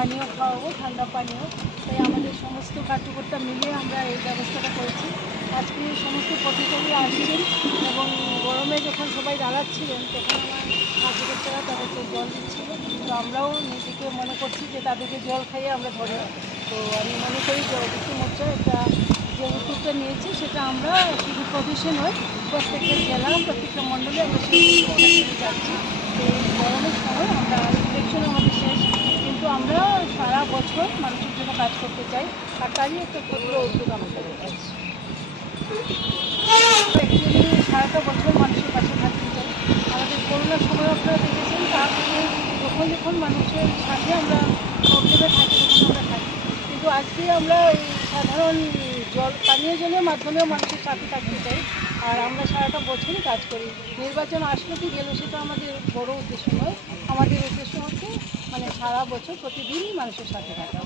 পানীয় খাওয়াবো, ঠান্ডা পানীয়। তাই আমাদের সমস্ত কার্যকর্তা মিলে আমরা এই ব্যবস্থাটা করেছি। আজকে সমস্ত পথচারী আসছেন এবং গরমে যখন সবাই দাঁড়াচ্ছিলেন তখন আমার কার্যকর্তারা তাদেরকে জল দিচ্ছিল। তো আমরাও নিজেকে মনে করছি যে তাদেরকে জল খাইয়ে আমরা ধরি। তো আমি মনে করি যে ওবিসি মোর্চা একটা যে উদ্যোগটা নিয়েছে সেটা আমরা শুধু প্রফেশন হয়ে প্রত্যেকটা জেলা প্রত্যেকটা মণ্ডলে আমরা সেই উদ্যোগটা যাচ্ছি। তো এই গরমের সময় আমরা ইলেকশন আমাদের শেষ, কিন্তু আমরা সারা বছর মানুষের জন্য কাজ করতে চাই, আর তারই একটা ক্ষুদ্র উদ্যোগ আমাদের আছে। অ্যাকচুয়ালি সারাটা বছর মানুষের পাশে থাকতে চাই। আমাদের করোনার সময় আপনারা দেখেছেন, তারপরে যখন যখন মানুষের সাথে আমরা প্রবলেমে থাকি তখন আমরা থাকি, কিন্তু আজকে আমরা এই সাধারণ পানীয় জলের মাধ্যমেও মানুষের সাথে থাকতে চাই। আর আমরা সারাটা বছরই কাজ করি। নির্বাচন আসলো কি গেল সেটা আমাদের বড় উদ্দেশ্য নয়। আমাদের উদ্দেশ্য হচ্ছে মানে সারা বছর প্রতিদিনই মানুষের সাথে থাকা।